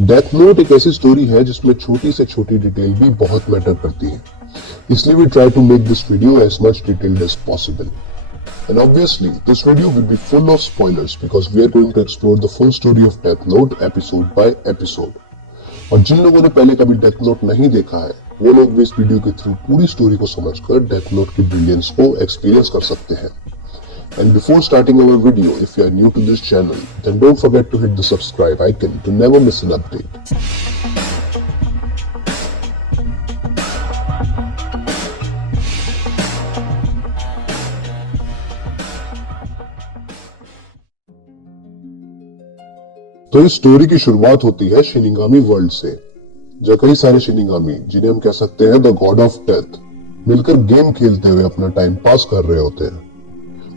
Death note एक ऐसी story है जिसमें छोटी से छोटी डिटेल भी बहुत मैटर करती है, इसलिए we try to make this video as much detailed as possible. And obviously, this video will be full of spoilers because we are going to explore the full story of Death Note episode by episode. और जिन लोगों ने पहले कभी death note नहीं देखा है, वो लोग भी इस वीडियो के थ्रू पूरी स्टोरी को समझकर डेथ नोट की ब्रिलियंस को एक्सपीरियंस कर सकते हैं. And before starting our video, if you are new to this channel, then don't forget to hit the subscribe icon to never miss an update. तो इस स्टोरी की शुरुआत होती है शिनिगामी वर्ल्ड से, जहाँ कई सारे शिनिगामी, जिन्हें हम कह सकते हैं द गॉड ऑफ डेथ, मिलकर गेम खेलते हुए अपना टाइम पास कर रहे होते हैं.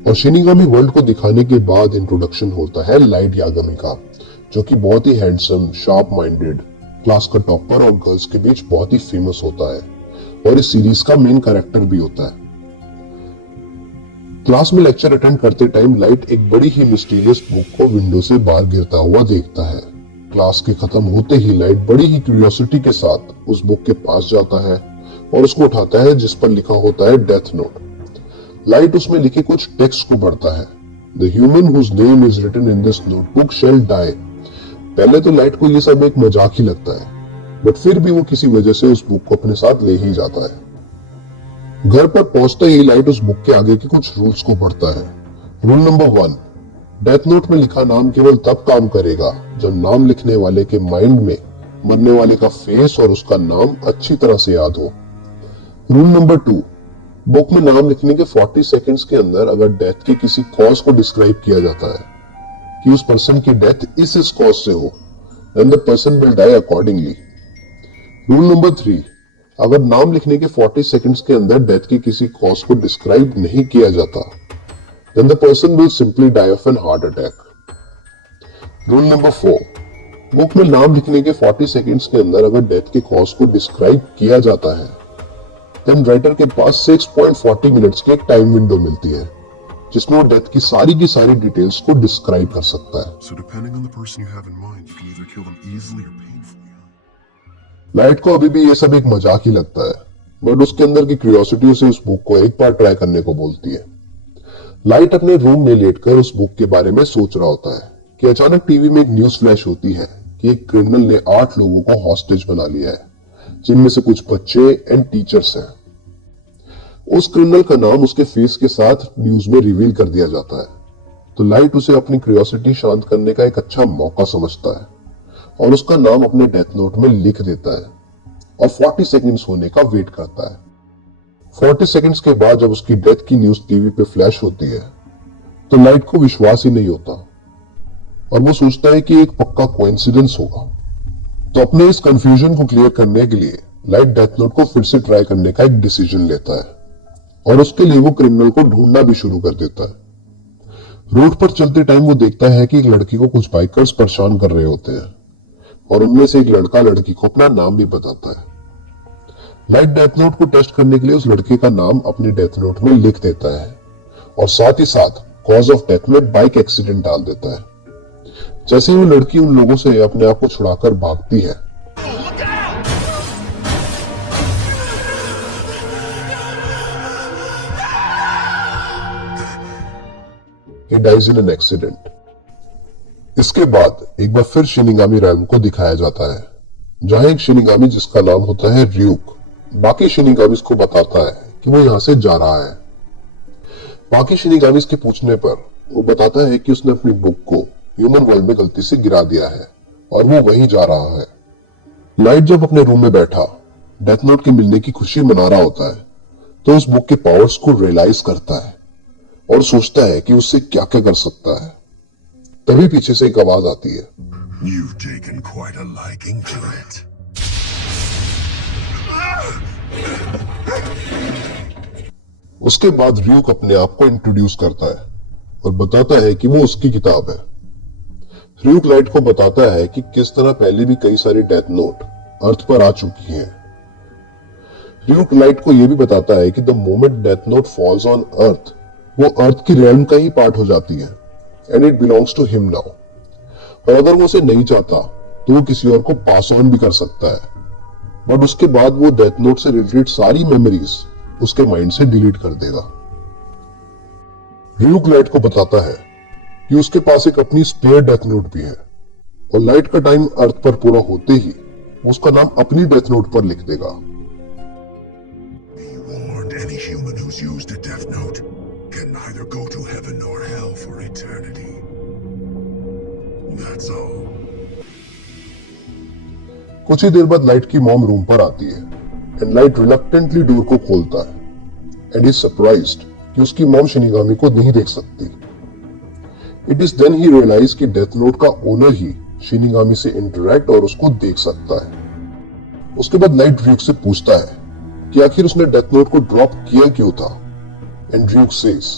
और शिनिगामी वर्ल्ड को दिखाने के बाद इंट्रोडक्शन होता है लाइट यागामी का, जो कि बहुत ही हैंडसम, शार्प माइंडेड, क्लास का टॉपर और गर्ल्स के बीच बहुत ही फेमस होता है और इस सीरीज का मेन कैरेक्टर भी होता है. क्लास में लेक्चर अटेंड करते टाइम लाइट एक बड़ी ही मिस्टीरियस बुक को विंडो से बाहर गिरता हुआ देखता है. क्लास के खत्म होते ही लाइट बड़ी ही क्यूरियोसिटी के साथ उस बुक के पास जाता है और उसको उठाता है, जिस पर लिखा होता है डेथ नोट. लाइट उसमें लिखे कुछ टेक्स्ट को पढ़ता है. The human whose name is written in this notebook shall die. पहले तो लाइट को ये सब एक मजाक ही लगता है, बट फिर भी वो किसी वजह से उस बुक को अपने साथ ले ही जाता है. घर पर पहुंचते ही लाइट उस बुक के आगे के कुछ रूल्स को पढ़ता है. रूल नंबर 1, डेथ नोट में लिखा नाम केवल तब काम करेगा जब नाम लिखने वाले के माइंड में मरने वाले का फेस और उसका नाम अच्छी तरह से याद हो. रूल नंबर 2, बुक में नाम लिखने के 40 सेकंड्स के अंदर अगर डेथ के किसी कॉज को डिस्क्राइब किया जाता है कि उस पर्सन की डेथ इस कॉज से हो, then the person will die accordingly. Rule number 3, अगर नाम लिखने के 40 सेकंड्स के अंदर डेथ के किसी कॉज को डिस्क्राइब नहीं किया जाता, then the person will simply die of an heart attack. Rule number 4, book में नाम लिखने के 40 सेकंड्स के अंदर अगर डेथ के कॉज को डिस्क्राइब किया जाता है, then राइटर के पास 6.40 मिनट्स की एक टाइम विंडो मिलती है, जिसमें वो डेथ की सारी डिटेल्स को डिस्क्राइब कर सकता है. So depending on the person you have in mind, you can either kill them easily or painfully. Light को अभी भी ये सब एक मजाक ही लगता है, बट उसके अंदर की क्यूरियोसिटी उसे उस बुक को एक बार ट्राई करने को बोलती है. लाइट अपने रूम में लेटकर उस बुक के बारे में सोच रहा होता है कि अचानक टीवी में एक न्यूज फ्लैश होती है कि एक क्रिमिनल ने 8 लोगों को हॉस्टेज बना लिया है, जिनमें से कुछ बच्चे एंड टीचर्स हैं. उस क्रिमिनल का नाम उसके फेस के साथ न्यूज में रिवील कर दिया जाता है, तो लाइट उसे अपनी क्यूरियोसिटी शांत करने का एक अच्छा मौका समझता है और उसका नाम अपने डेथ नोट में लिख देता है और 40 सेकंड्स होने का वेट करता है. 40 सेकंड्स के बाद जब उसकी डेथ की न्यूज टीवी पे फ्लैश होती है, तो लाइट को विश्वास ही नहीं होता और वो सोचता है कि एक पक्का कोइंसिडेंस होगा. तो अपने इस कंफ्यूजन को क्लियर करने के लिए लाइट डेथ नोट को फिर से ट्राई करने का एक डिसीजन लेता है और उसके लिए वो क्रिमिनल को ढूंढना भी शुरू कर देता है. रोड पर चलते टाइम वो देखता है कि एक लड़की को कुछ बाइकर्स परेशान कर रहे होते हैं और उनमें से एक लड़का लड़की को अपना नाम भी बताता है. लाइट डेथ नोट को टेस्ट करने के लिए उस लड़के का नाम अपने डेथ नोट में लिख देता है और साथ ही साथ कॉज ऑफ डेथ में बाइक एक्सीडेंट डाल देता है. जैसे ही वो लड़की उन लोगों से अपने आप को छुड़ाकर भागती है, he dies in an accident. इसके बाद एक बार फिर शिनिगामी रैल्म को दिखाया जाता है, जहां एक शिनिगामी जिसका नाम होता है र्यूक बाकी शिनिगामीज को बताता है कि वो यहां से जा रहा है. बाकी शिनिगामीज के पूछने पर वो बताता है कि उसने अपनी बुक को ह्यूमन वर्ल्ड में गलती से गिरा दिया है और वो वहीं जा रहा है. लाइट जब अपने रूम में बैठा डेथ नोट के मिलने की खुशी मना रहा होता है, तो उस बुक के पावर्स को रियलाइज करता है और सोचता है कि उससे क्या क्या कर सकता है. तभी पीछे से एक आवाज आती है, You've taken quite a liking to it. उसके बाद र्यूक अपने आप को इंट्रोड्यूस करता है और बताता है कि वो उसकी किताब है. र्यूक लाइट को बताता है कि किस तरह पहले भी कई सारी डेथ नोट अर्थ पर आ चुकी हैं. र्यूक लाइट को यह भी बताता है कि the moment death note falls on earth, वो अर्थ की रेल्म का ही पार्ट हो जाती है and it belongs to him now. और अगर वो उसे नहीं चाहता तो वो किसी और को पास ऑन भी कर सकता है, बट उसके बाद वो डेथ नोट से रिलेटेड सारी मेमोरीज उसके माइंड से डिलीट कर देगा। ड्यूक लाइट को बताता है कि उसके पास एक अपनी स्पेयर डेथ नोट भी है और लाइट का टाइम अर्थ पर पूरा होते ही वो उसका नाम अपनी डेथ नोट पर लिख देगा। Be warned, any human who's used a death note can neither go to heaven nor hell for eternity. That's all. कुछ ही देर बाद लाइट की मॉम रूम पर आती है एंड लाइट रिलक्टेंटली डोर को खोलता है एंड इज सरप्राइज्ड कि उसकी मॉम शिनिगामी को नहीं देख सकती। It is then he realize कि डेथ नोट का ओनर ही शिनिगामी से इंटरैक्ट और उसको देख सकता है। उसके बाद लाइट ड्यूक से पूछता है कि आखिर उसने डेथ नोट को ड्रॉप किया क्यों था एंड ड्यूक सेज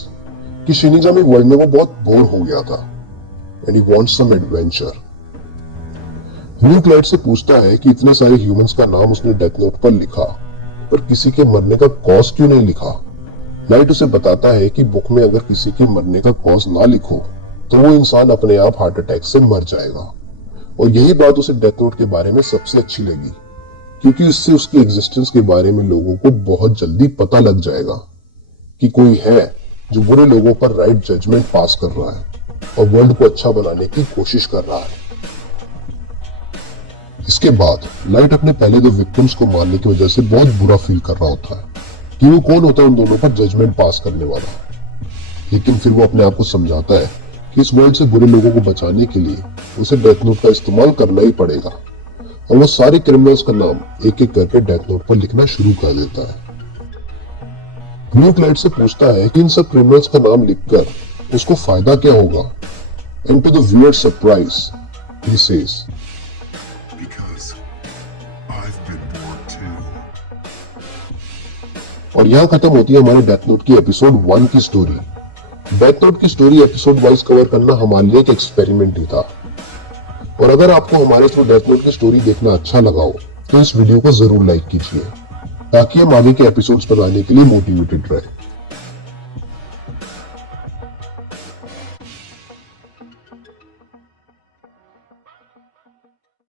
कि शिनिगामी वर्ल्ड में वो बहुत बोर हो गया था and he wants some adventure. Ryuk Light से पूछता है कि इतने सारे ह्यूमंस का नाम उसने डेथ नोट पर लिखा पर किसी के मरने का कॉज क्यों नहीं लिखा। लाइट उसे बताता है कि बुक में अगर किसी के मरने का कॉज ना लिखो तो वो इंसान अपने आप हार्ट अटैक से मर जाएगा। और यही बात उसे डेथ नोट के बारे में सबसे अच्छी लगी क्योंकि इससे उसकी एग्जिस्टेंस के बारे में लोगों को बहुत जल्दी पता लग जाएगा कि कोई है जो बुरे लोगों पर राइट जजमेंट पास कर रहा है और वर्ल्ड को अच्छा बनाने की कोशिश कर रहा है। इसके बाद लाइट अपने पहले दो विक्टिम्स को मारने की वजह से बहुत बुरा फील कर रहा होता है कि वो कौन होता है उन दोनों पर जजमेंट पास करने वाला। लेकिन फिर वो अपने आप को समझाता है कि इस वर्ल्ड से बुरे लोगों को बचाने के लिए उसे डेथ नोट का इस्तेमाल करना ही पड़ेगा और वो सारे क्रिमिनल्स का नाम एक एक करके डेथ नोट पर लिखना शुरू कर देता है। ड्यूक लाइट से पूछता है कि इन सब क्रिमिनल्स का नाम लिखकर उसको फायदा क्या होगा and to the viewer surprise he says Because I've been bored too. और यहाँ खत्म होती है हमारे डेथ नोट की एपिसोड 1 की स्टोरी। डेथ नोट की स्टोरी एपिसोड वाइज कवर करना हमारे लिए एक एक्सपेरिमेंट ही था और अगर आपको हमारे थ्रू डेथ नोट की स्टोरी देखना अच्छा लगा हो तो इस वीडियो को जरूर लाइक कीजिए ताकि हम आगे के एपिसोड्स बनाने के लिए मोटिवेटेड रहे।